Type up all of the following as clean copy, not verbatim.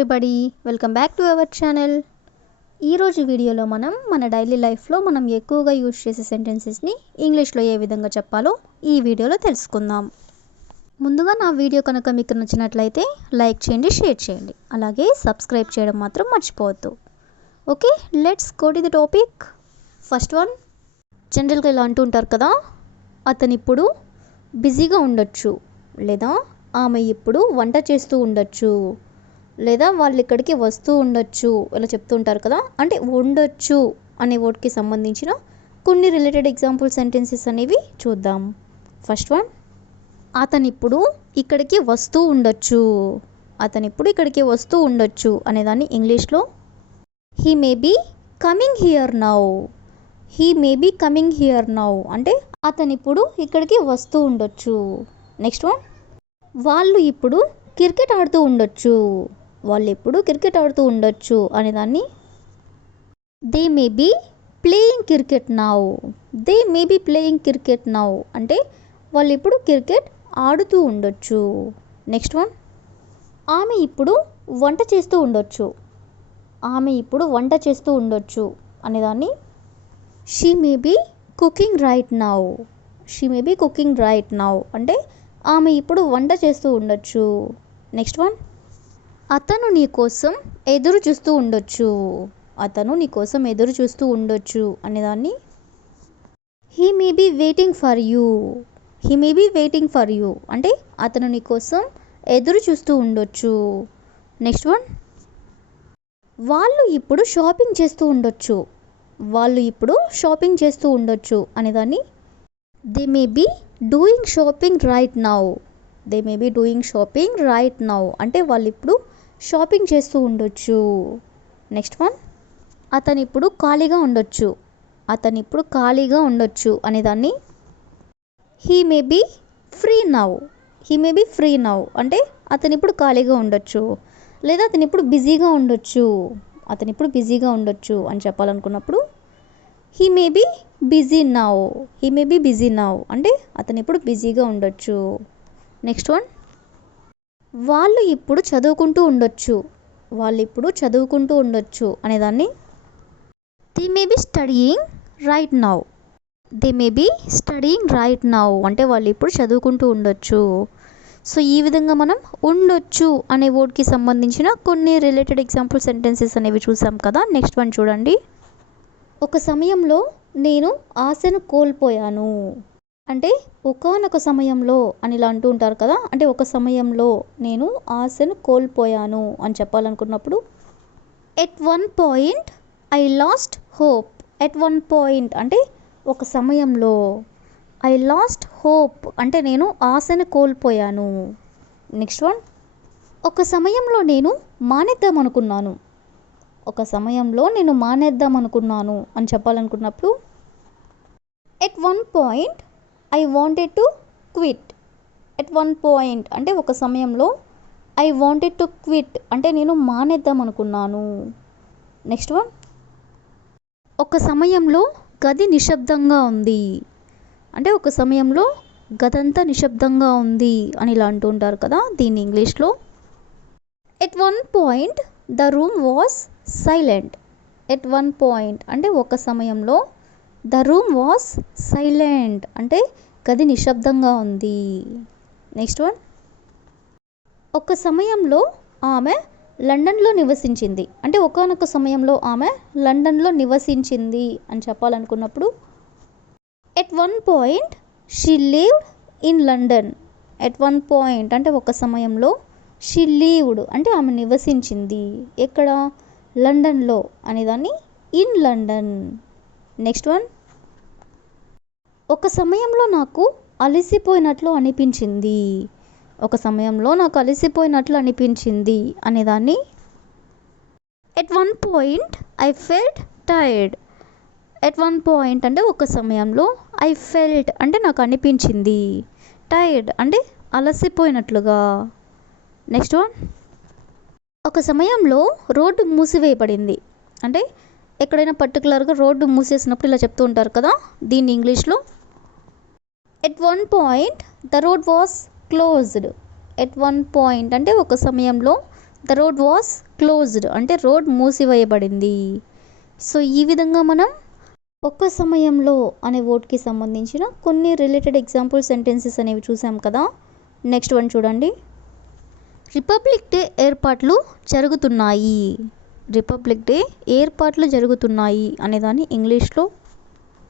Everybody, welcome back to our channel. ఈరోజు వీడియోలో మన డైలీ లైఫ్లో మనం ఎక్కువగా యూజ్ చేసే సెంటెన్సెస్ని ఇంగ్లీష్లో ఏ విధంగా చెప్పాలో ఈ వీడియోలో తెలుసుకుందాం. ముందుగా నా వీడియో కనుక మీకు నచ్చినట్లయితే లైక్ చేయండి, షేర్ చేయండి, అలాగే సబ్స్క్రైబ్ చేయడం మాత్రం మర్చిపోవద్దు. Okay, let's go to the topic. First one, జనరల్గా ఇలా అంటూ ఉంటారు కదా, అతను ఇప్పుడు బిజీగా ఉండొచ్చు, లేదా ఆమె ఇప్పుడు వంట చేస్తూ ఉండొచ్చు, లేదా వాళ్ళు ఇక్కడికి వస్తూ ఉండొచ్చు, ఇలా చెప్తూ ఉంటారు కదా. అంటే ఉండొచ్చు అనే వర్డ్కి సంబంధించిన కొన్ని రిలేటెడ్ ఎగ్జాంపుల్ సెంటెన్సెస్ అనేవి చూద్దాం. ఫస్ట్ వన్, అతను ఇప్పుడు ఇక్కడికి వస్తూ ఉండొచ్చు. అతను ఇప్పుడు ఇక్కడికి వస్తూ ఉండొచ్చు అనేదాన్ని ఇంగ్లీష్లో he may be coming here now. He may be coming here now అంటే అతను ఇప్పుడు ఇక్కడికి వస్తూ ఉండొచ్చు. నెక్స్ట్ వన్, వాళ్ళు ఇప్పుడు క్రికెట్ ఆడుతూ ఉండొచ్చు. వాళ్ళు ఎప్పుడు క్రికెట్ ఆడుతూ ఉండొచ్చు అనేదాన్ని they may be playing cricket now. They may be playing cricket now అంటే వాళ్ళు ఇప్పుడు క్రికెట్ ఆడుతూ ఉండొచ్చు. నెక్స్ట్ వన్, ఆమె ఇప్పుడు వంట చేస్తూ ఉండొచ్చు. ఆమె ఇప్పుడు వంట చేస్తూ ఉండొచ్చు అనేదాన్ని she may be cooking right now. She may be cooking right now అంటే ఆమె ఇప్పుడు వంట చేస్తూ ఉండొచ్చు. నెక్స్ట్ వన్, అతను నీ కోసం ఎదురు చూస్తూ ఉండొచ్చు. అతను నీ కోసం ఎదురు చూస్తూ ఉండొచ్చు అనేదాన్ని he may be waiting for you. He may be waiting for you అంటే అతను నీ కోసం ఎదురు చూస్తూ ఉండొచ్చు. నెక్స్ట్ వన్, వాళ్ళు ఇప్పుడు షాపింగ్ చేస్తూ ఉండొచ్చు. వాళ్ళు ఇప్పుడు షాపింగ్ చేస్తూ ఉండొచ్చు అనేదాన్ని they may be doing shopping right now. They may be doing shopping right now అంటే వాళ్ళు ఇప్పుడు షాపింగ్ చేస్తూ ఉండొచ్చు. నెక్స్ట్ వన్, అతను ఇప్పుడు ఖాళీగా ఉండొచ్చు. అతను ఇప్పుడు ఖాళీగా ఉండొచ్చు అనేదాన్ని he may be free now. He may be free now అంటే అతను ఇప్పుడు ఖాళీగా ఉండొచ్చు, లేదా అతను ఇప్పుడు బిజీగా ఉండొచ్చు. అతను ఇప్పుడు బిజీగా ఉండొచ్చు అని చెప్పాలనుకున్నప్పుడు he may be busy now. He may be busy now అంటే అతను ఇప్పుడు బిజీగా ఉండొచ్చు. నెక్స్ట్ వన్, వాళ్ళు ఇప్పుడు చదువుకుంటూ ఉండొచ్చు. వాళ్ళు ఇప్పుడు చదువుకుంటూ ఉండొచ్చు అనేదాన్ని they may be studying right now. They may be studying right now అంటే వాళ్ళు ఇప్పుడు చదువుకుంటూ ఉండొచ్చు. సో ఈ విధంగా మనం ఉండొచ్చు అనే వర్డ్కి సంబంధించిన కొన్ని రిలేటెడ్ ఎగ్జాంపుల్ సెంటెన్సెస్ అనేవి చూసాం కదా. నెక్స్ట్ వన్ చూడండి. ఒక సమయంలో నేను ఆశను కోల్పోయాను అంటే ఒకానొక సమయంలో అని ఇలా అంటూ ఉంటారు కదా. అంటే ఒక సమయంలో నేను ఆశను కోల్పోయాను అని చెప్పాలనుకున్నప్పుడు at one point I lost hope. At one point అంటే ఒక సమయంలో, ఐ లాస్ట్ హోప్ అంటే నేను ఆశను కోల్పోయాను. నెక్స్ట్ వన్, ఒక సమయంలో నేను మానేద్దాం అనుకున్నాను. ఒక సమయంలో నేను మానేద్దాం అనుకున్నాను అని చెప్పాలనుకున్నప్పుడు at one point I wanted to quit. At one point అంటే ఒక సమయంలో ఐ వాంటెడ్ టు క్విట్ అంటే నేను మానేద్దాం అనుకున్నాను. నెక్స్ట్ వన్, ఒక సమయంలో గది నిశ్శబ్దంగా ఉంది అంటే ఒక సమయంలో గదంతా నిశ్శబ్దంగా ఉంది అని ఇలా అంటూ ఉంటారు కదా. దీన్ని ఇంగ్లీష్లో at one point the room was silent. At one point అంటే ఒక సమయంలో ద రూమ్ వాస్ సైలెంట్ అంటే గది నిశ్శబ్దంగా ఉంది. నెక్స్ట్ వన్, ఒక సమయంలో ఆమె లండన్లో నివసించింది అంటే ఒకానొక సమయంలో ఆమె లండన్లో నివసించింది అని చెప్పాలనుకున్నప్పుడు at one point she lived in London. At one point అంటే ఒక సమయంలో షీ లివ్డ్ అంటే ఆమె నివసించింది ఎక్కడ, లండన్లో అనేదాన్ని ఇన్ లండన్. నెక్స్ట్ వన్, ఒక సమయంలో నాకు అలసిపోయినట్లు అనిపించింది. ఒక సమయంలో నాకు అలసిపోయినట్లు అనిపించింది అనేదాన్ని at one point I felt tired. At one point అంటే ఒక సమయంలో, ఐ ఫెల్ట్ అంటే నాకు అనిపించింది, టైర్డ్ అంటే అలసిపోయినట్లుగా. నెక్స్ట్ వన్, ఒక సమయంలో రోడ్డు మూసివేయబడింది అంటే ఎక్కడైనా పర్టికులర్గా రోడ్డు మూసేసినప్పుడు ఇలా చెప్తూ ఉంటారు కదా. దీన్ని ఇంగ్లీష్లో at one point the road was closed. At one point అంటే ఒక సమయంలో ద రోడ్ వాస్ క్లోజ్డ్ అంటే రోడ్ మూసివేయబడింది. సో ఈ విధంగా మనం ఒక్క సమయంలో అనే వర్డ్కి సంబంధించిన కొన్ని రిలేటెడ్ ఎగ్జాంపుల్ సెంటెన్సెస్ అనేవి చూసాం కదా. నెక్స్ట్ వన్ చూడండి. రిపబ్లిక్ డే ఏర్పాట్లు జరుగుతున్నాయి. రిపబ్లిక్ డే ఏర్పాట్లు జరుగుతున్నాయి అనేదాన్ని ఇంగ్లీష్లో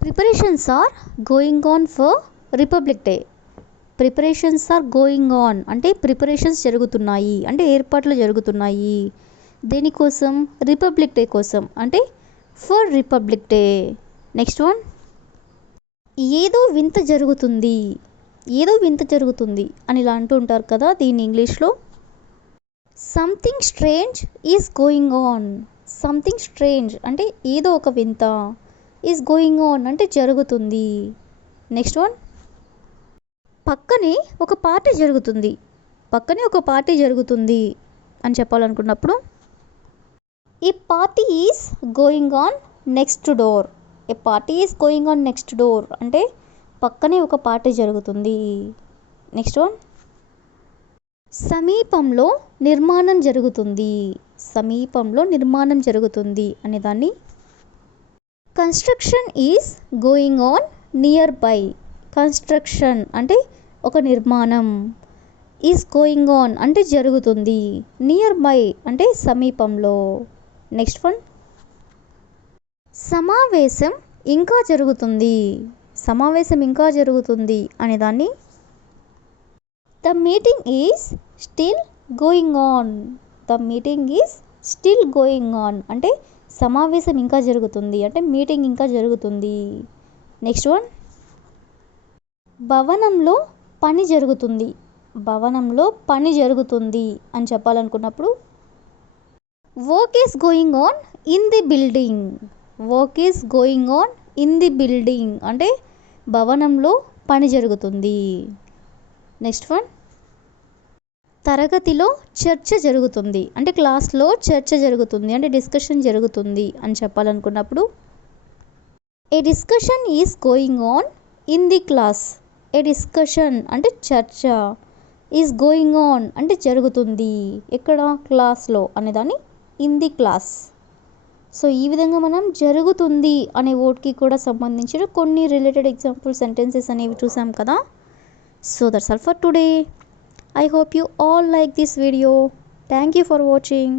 preparations are going on for Republic Day. Preparations are going on అంటే ప్రిపరేషన్స్ జరుగుతున్నాయి అంటే ఏర్పాట్లు జరుగుతున్నాయి. దేనికోసం? రిపబ్లిక్ డే కోసం అంటే for Republic Day. Next one, ఏదో వింత జరుగుతుంది. ఏదో వింత జరుగుతుంది అని ఇలా అంటూ ఉంటారు కదా, దీన్ని ఇంగ్లీష్లో something strange is going on. Something strange అంటే ఏదో ఒక వింత, ఈజ్ గోయింగ్ ఆన్ అంటే జరుగుతుంది. నెక్స్ట్ వన్, పక్కనే ఒక పార్టీ జరుగుతుంది. పక్కనే ఒక పార్టీ జరుగుతుంది అని చెప్పాలనుకున్నప్పుడు a party is going on next door. A party is going on next door అంటే పక్కనే ఒక పార్టీ జరుగుతుంది. నెక్స్ట్ వన్, సమీపంలో నిర్మాణం జరుగుతుంది. సమీపంలో నిర్మాణం జరుగుతుంది అనేదాన్ని construction is going on near by. Construction అంటే ఒక నిర్మాణం, ఈజ్ గోయింగ్ ఆన్ అంటే జరుగుతుంది, నియర్ బై అంటే సమీపంలో. నెక్స్ట్ వన్, సమావేశం ఇంకా జరుగుతుంది. సమావేశం ఇంకా జరుగుతుంది అనేదాన్ని the meeting is still going on. The meeting is still going on అంటే సమావేశం ఇంకా జరుగుతుంది అంటే మీటింగ్ ఇంకా జరుగుతుంది. నెక్స్ట్ వన్, భవనంలో పని జరుగుతుంది. భవనంలో పని జరుగుతుంది అని చెప్పాలనుకున్నప్పుడు work is going on in the building. Work is going on in the building అంటే భవనంలో పని జరుగుతుంది. నెక్స్ట్ వన్, తరగతిలో చర్చ జరుగుతుంది అంటే క్లాస్లో చర్చ జరుగుతుంది అంటే డిస్కషన్ జరుగుతుంది అని చెప్పాలనుకున్నప్పుడు a discussion is going on in the class. A discussion అంటే చర్చ, ఈజ్ గోయింగ్ ఆన్ అంటే జరుగుతుంది ఎక్కడ? క్లాస్లో అనేదాన్ని ఇన్ ది క్లాస్. సో ఈ విధంగా మనం జరుగుతుంది అనే వర్డ్కి కూడా సంబంధించిన కొన్ని రిలేటెడ్ ఎగ్జాంపుల్ సెంటెన్సెస్ అనేవి చూసాం కదా. So that's all for today. I hope you all like this video. Thank you for watching.